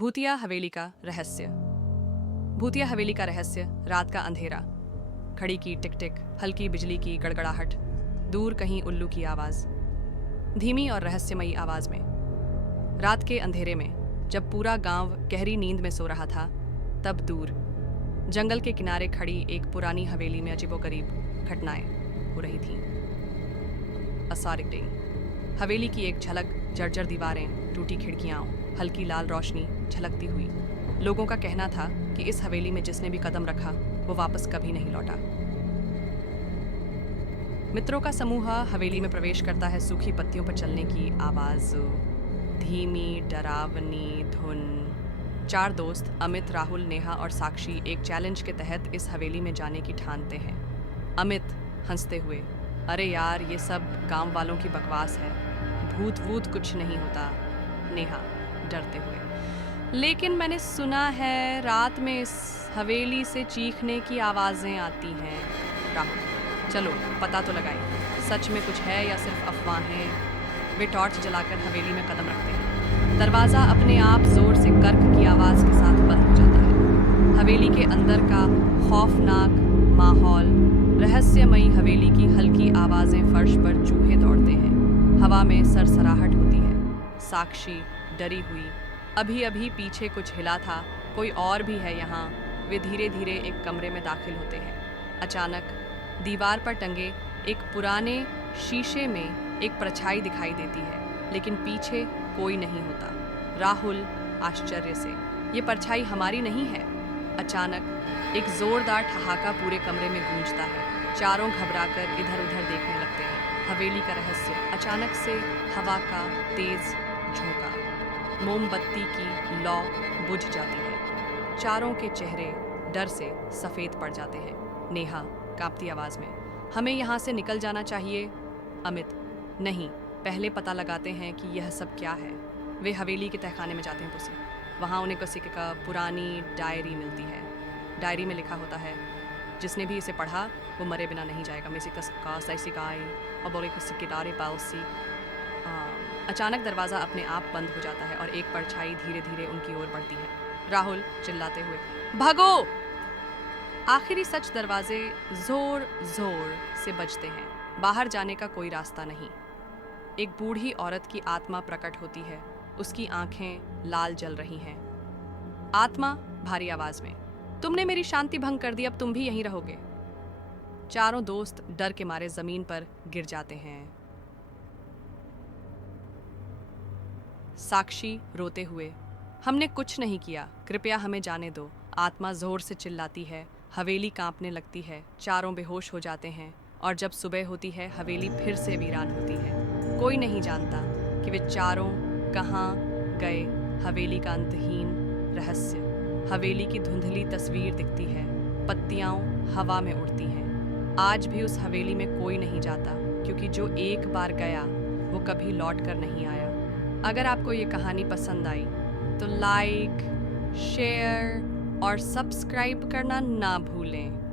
भूतिया हवेली का रहस्य। भूतिया हवेली का रहस्य। रात का अंधेरा, घड़ी की टिक टिक, हल्की बिजली की गड़गड़ाहट, दूर कहीं उल्लू की आवाज, धीमी और रहस्यमयी आवाज में। रात के अंधेरे में जब पूरा गांव गहरी नींद में सो रहा था, तब दूर जंगल के किनारे खड़ी एक पुरानी हवेली में अजीबोगरीब घटनाएं हो रही थीं। अ सॉरिक डे। हवेली की एक झलक, जर्जर दीवारें, टूटी खिड़कियां, हल्की लाल रोशनी झलकती हुई। लोगों का कहना था कि इस हवेली में जिसने भी कदम रखा वो वापस कभी नहीं लौटा। मित्रों का समूह हवेली में प्रवेश करता है। सूखी पत्तियों पर चलने की आवाज, धीमी डरावनी धुन। 4 दोस्त अमित, राहुल, नेहा और साक्षी एक चैलेंज के तहत इस हवेली में जाने की ठानते हैं। अमित हंसते हुए, अरे यार ये सब गांव वालों की बकवास है, भूत वूत कुछ नहीं होता। नेहा डरते हुए, लेकिन मैंने सुना है रात में इस हवेली से चीखने की आवाजें आती हैं। राहुल, चलो पता तो लगाइए, सच में कुछ है या सिर्फ अफवाहें। वे टॉर्च जलाकर हवेली में कदम रखते हैं। दरवाजा अपने आप जोर से कर्क की आवाज के साथ बंद हो जाता है। हवेली के अंदर का खौफनाक माहौल, रहस्यमयी हवेली की हल्की आवाजें, फर्श पर चूहे दौड़ते हैं, हवा में सरसराहट होती है। साक्षी डरी हुई, अभी अभी पीछे कुछ हिला था, कोई और भी है यहाँ। वे धीरे धीरे एक कमरे में दाखिल होते हैं। अचानक दीवार पर टंगे एक पुराने शीशे में एक परछाई दिखाई देती है, लेकिन पीछे कोई नहीं होता। राहुल आश्चर्य से, ये परछाई हमारी नहीं है। अचानक एक जोरदार ठहाका पूरे कमरे में गूंजता है। चारों घबराकर इधर उधर देखने लगते हैं। हवेली का रहस्य। अचानक से हवा का तेज झोंका, मोमबत्ती की लौ बुझ जाती है। चारों के चेहरे डर से सफेद पड़ जाते हैं। नेहा कांपती आवाज में, हमें यहाँ से निकल जाना चाहिए। अमित, नहीं, पहले पता लगाते हैं कि यह सब क्या है। वे हवेली के तहखाने में जाते हैं पुसी। वहाँ उन्हें किसी का पुरानी डायरी मिलती है। डायरी में लिखा होता है, जिसने भी इसे पढ़ा वो मरे बिना नहीं जाएगा। मेसी का सैसी गाय और बोले किसी कितारे पालसी। अचानक दरवाज़ा अपने आप बंद हो जाता है और एक परछाई धीरे धीरे उनकी ओर बढ़ती है। राहुल चिल्लाते हुए, भागो! आखिरी सच दरवाजे जोर जोर से बजते हैं। बाहर जाने का कोई रास्ता नहीं। एक बूढ़ी औरत की आत्मा प्रकट होती है। उसकी आंखें लाल जल रही हैं। आत्मा भारी आवाज में, तुमने मेरी शांति भंग कर दी, अब तुम भी यहीं रहोगे। चारों दोस्त डर के मारे जमीन पर गिर जाते हैं। साक्षी रोते हुए, हमने कुछ नहीं किया, कृपया हमें जाने दो। आत्मा जोर से चिल्लाती है। हवेली कांपने लगती है। चारों बेहोश हो जाते हैं और जब सुबह होती है हवेली फिर से वीरान होती है। कोई नहीं जानता कि वे चारों कहाँ गए। हवेली का अंतहीन रहस्य। हवेली की धुंधली तस्वीर दिखती है। पत्तियां हवा में उड़ती हैं। आज भी उस हवेली में कोई नहीं जाता, क्योंकि जो एक बार गया वो कभी लौट कर नहीं आया। अगर आपको ये कहानी पसंद आई तो लाइक, शेयर और सब्सक्राइब करना ना भूलें।